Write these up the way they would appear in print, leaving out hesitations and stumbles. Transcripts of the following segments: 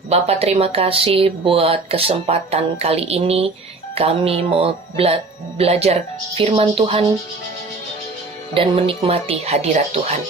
Bapak, terima kasih buat kesempatan kali ini. Kami mau belajar firman Tuhan dan menikmati hadirat Tuhan.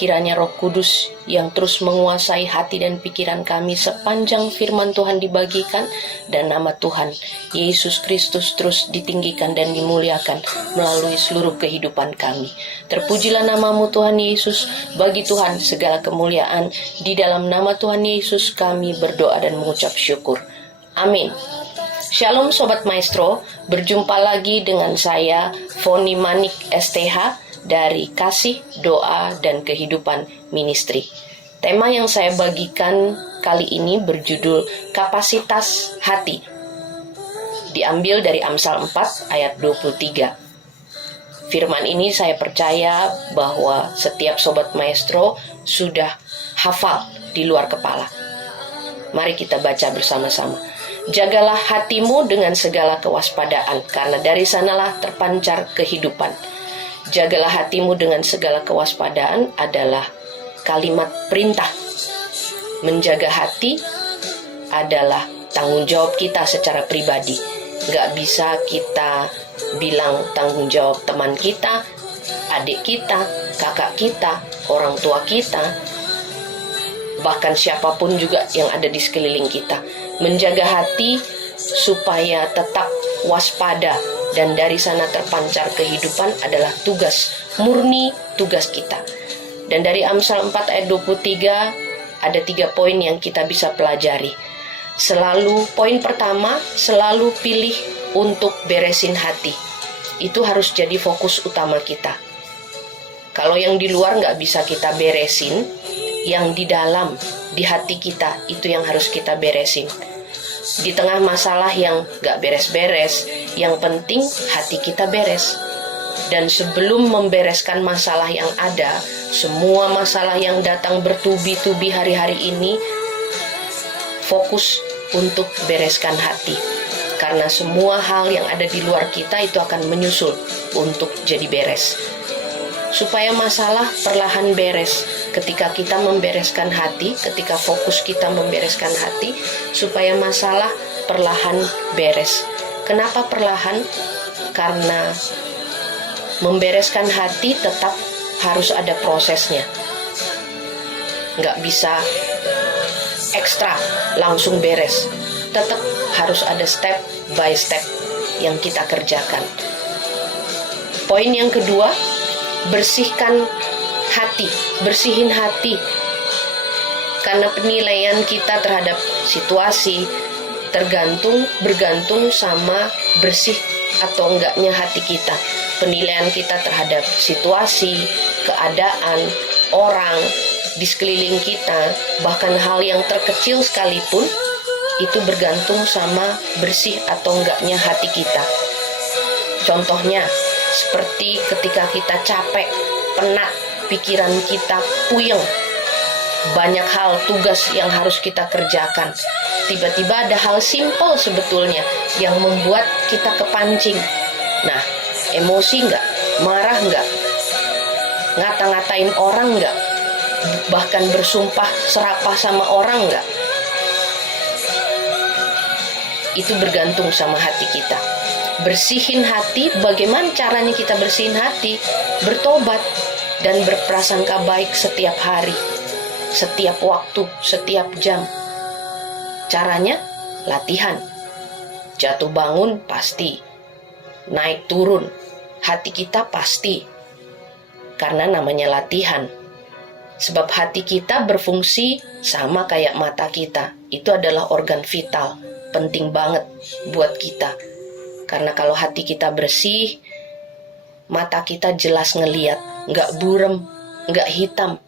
Kiranya Roh Kudus yang terus menguasai hati dan pikiran kami sepanjang firman Tuhan dibagikan, dan nama Tuhan Yesus Kristus terus ditinggikan dan dimuliakan melalui seluruh kehidupan kami. Terpujilah namamu Tuhan Yesus. Bagi Tuhan segala kemuliaan. Di dalam nama Tuhan Yesus kami berdoa dan mengucap syukur. Amin. Shalom Sobat Maestro, berjumpa lagi dengan saya Foni Manik STH dari Kasih, Doa, dan Kehidupan Ministry. Tema yang saya bagikan kali ini berjudul Kapasitas Hati. Diambil dari Amsal 4 ayat 23. Firman ini saya percaya bahwa setiap Sobat Maestro sudah hafal di luar kepala. Mari kita baca bersama-sama. Jagalah hatimu dengan segala kewaspadaan, karena dari sanalah terpancar kehidupan. Jagalah hatimu dengan segala kewaspadaan adalah kalimat perintah. Menjaga hati adalah tanggung jawab kita secara pribadi. Gak bisa kita bilang tanggung jawab teman kita, adik kita, kakak kita, orang tua kita, bahkan siapapun juga yang ada di sekeliling kita. Menjaga hati supaya tetap waspada dan dari sana terpancar kehidupan adalah murni tugas kita. Dan dari Amsal 4 ayat 23 ada 3 poin yang kita bisa pelajari. Poin pertama, selalu pilih untuk beresin hati. Itu harus jadi fokus utama kita. Kalau yang di luar nggak bisa kita beresin, yang di dalam, di hati kita, itu yang harus kita beresin. Di tengah masalah yang gak beres-beres, yang penting hati kita beres. Dan sebelum membereskan masalah yang ada, semua masalah yang datang bertubi-tubi hari-hari ini, fokus untuk bereskan hati. Karena semua hal yang ada di luar kita itu akan menyusul untuk jadi beres. Supaya masalah perlahan beres. Ketika kita membereskan hati, ketika fokus kita membereskan hati, supaya masalah perlahan beres. Kenapa perlahan? Karena membereskan hati tetap harus ada prosesnya. Nggak bisa ekstra langsung beres. Tetap harus ada step by step yang kita kerjakan. Poin yang kedua, bersihkan hati, bersihin hati. Karena penilaian kita terhadap situasi bergantung sama bersih atau enggaknya hati kita. Penilaian kita terhadap situasi, keadaan, orang di sekeliling kita, bahkan hal yang terkecil sekalipun, itu bergantung sama bersih atau enggaknya hati kita. Contohnya, seperti ketika kita capek, penat, pikiran kita puyeng, banyak hal tugas yang harus kita kerjakan. Tiba-tiba ada hal simpel sebetulnya yang membuat kita kepancing. Nah, emosi nggak? Marah nggak? Ngata-ngatain orang nggak? Bahkan bersumpah serapah sama orang nggak? Itu bergantung sama hati kita. Bersihin hati, bagaimana caranya kita bersihin hati? Bertobat dan berprasangka baik setiap hari, setiap waktu, setiap jam. Caranya latihan. Jatuh bangun pasti, naik turun hati kita pasti, karena namanya latihan. Sebab hati kita berfungsi sama kayak mata kita. Itu adalah organ vital, penting banget buat kita. Karena kalau hati kita bersih, mata kita jelas ngeliat, nggak burem, nggak hitam.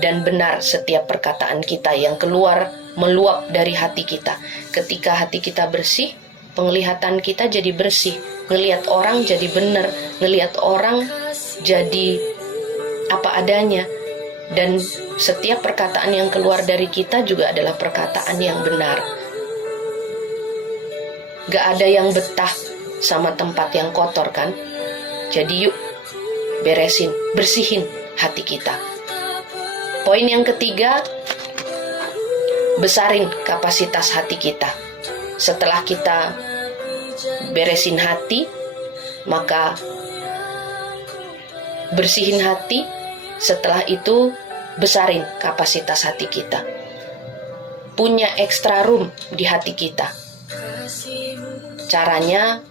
Dan benar setiap perkataan kita yang keluar meluap dari hati kita. Ketika hati kita bersih, penglihatan kita jadi bersih. Ngelihat orang jadi benar, ngelihat orang jadi apa adanya. Dan setiap perkataan yang keluar dari kita juga adalah perkataan yang benar. Gak ada yang betah sama tempat yang kotor kan? Jadi yuk beresin, bersihin hati kita. Poin yang ketiga, besarin kapasitas hati kita. Setelah kita beresin hati, maka bersihin hati. Setelah itu besarin kapasitas hati kita. Punya extra room di hati kita. Caranya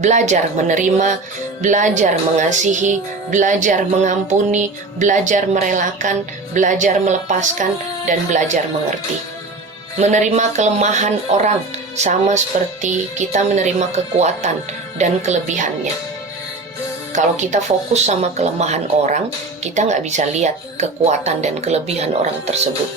belajar menerima, belajar mengasihi, belajar mengampuni, belajar merelakan, belajar melepaskan, dan belajar mengerti. Menerima kelemahan orang sama seperti kita menerima kekuatan dan kelebihannya. Kalau kita fokus sama kelemahan orang, kita nggak bisa lihat kekuatan dan kelebihan orang tersebut.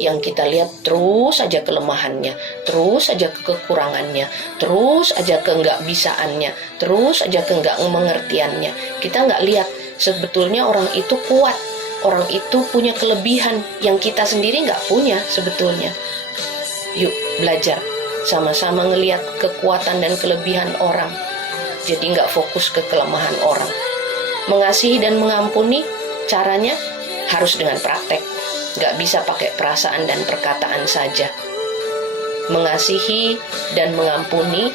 Yang kita lihat terus aja kelemahannya, terus aja kekurangannya, terus aja ke nggak bisaannya, terus aja ke nggak mengertiannya. Kita nggak lihat sebetulnya orang itu kuat, orang itu punya kelebihan yang kita sendiri nggak punya sebetulnya. Yuk belajar sama-sama ngelihat kekuatan dan kelebihan orang. Jadi nggak fokus ke kelemahan orang. Mengasihi dan mengampuni caranya harus dengan praktek. Nggak bisa pakai perasaan dan perkataan saja. Mengasihi dan mengampuni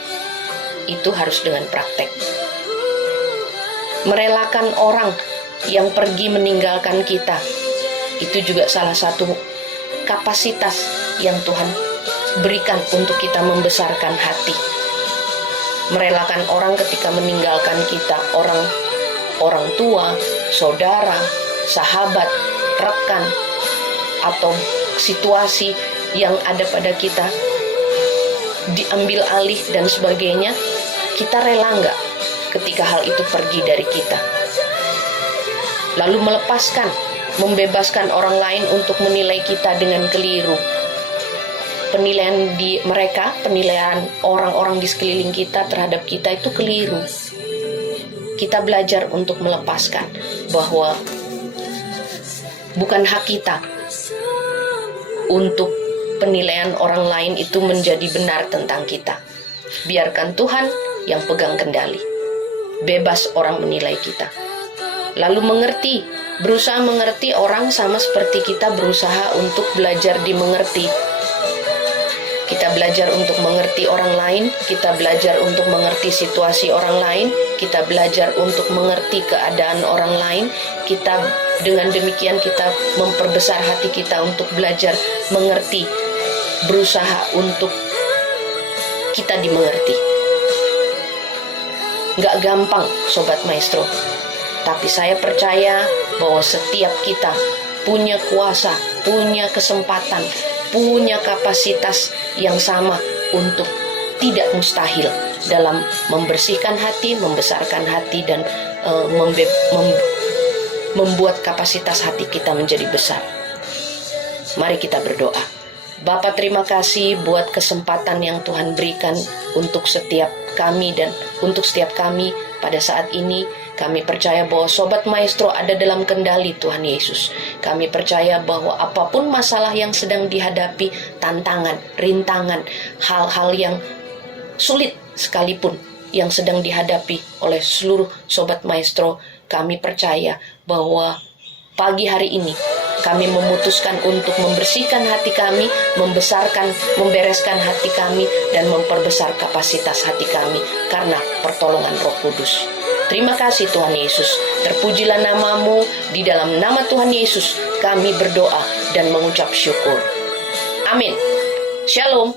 itu harus dengan praktek. Merelakan orang yang pergi meninggalkan kita, itu juga salah satu kapasitas yang Tuhan berikan untuk kita membesarkan hati. Merelakan orang ketika meninggalkan kita, orang tua, saudara, sahabat, rekan, atau situasi yang ada pada kita diambil alih dan sebagainya. Kita rela nggak ketika hal itu pergi dari kita? Lalu melepaskan, membebaskan orang lain untuk menilai kita dengan keliru. Penilaian penilaian orang-orang di sekeliling kita terhadap kita itu keliru. Kita belajar untuk melepaskan bahwa bukan hak kita untuk penilaian orang lain itu menjadi benar tentang kita. Biarkan Tuhan yang pegang kendali. Bebas orang menilai kita. Lalu mengerti, berusaha mengerti orang sama seperti kita berusaha untuk belajar dimengerti. Kita belajar untuk mengerti orang lain, kita belajar untuk mengerti situasi orang lain, kita belajar untuk mengerti keadaan orang lain. Kita dengan demikian kita memperbesar hati kita untuk belajar mengerti, berusaha untuk kita dimengerti. Nggak gampang, Sobat Maestro. Tapi saya percaya bahwa setiap kita punya kuasa, punya kesempatan, punya kapasitas yang sama untuk tidak mustahil dalam membersihkan hati, membesarkan hati, dan membuat kapasitas hati kita menjadi besar. Mari kita berdoa. Bapa, terima kasih buat kesempatan yang Tuhan berikan untuk setiap kami dan untuk setiap kami pada saat ini. Kami percaya bahwa Sobat Maestro ada dalam kendali Tuhan Yesus. Kami percaya bahwa apapun masalah yang sedang dihadapi, tantangan, rintangan, hal-hal yang sulit sekalipun yang sedang dihadapi oleh seluruh Sobat Maestro, kami percaya bahwa pagi hari ini kami memutuskan untuk membersihkan hati kami, membereskan hati kami, dan memperbesar kapasitas hati kami karena pertolongan Roh Kudus. Terima kasih Tuhan Yesus. Terpujilah nama-Mu. Di dalam nama Tuhan Yesus kami berdoa dan mengucap syukur. Amin. Shalom.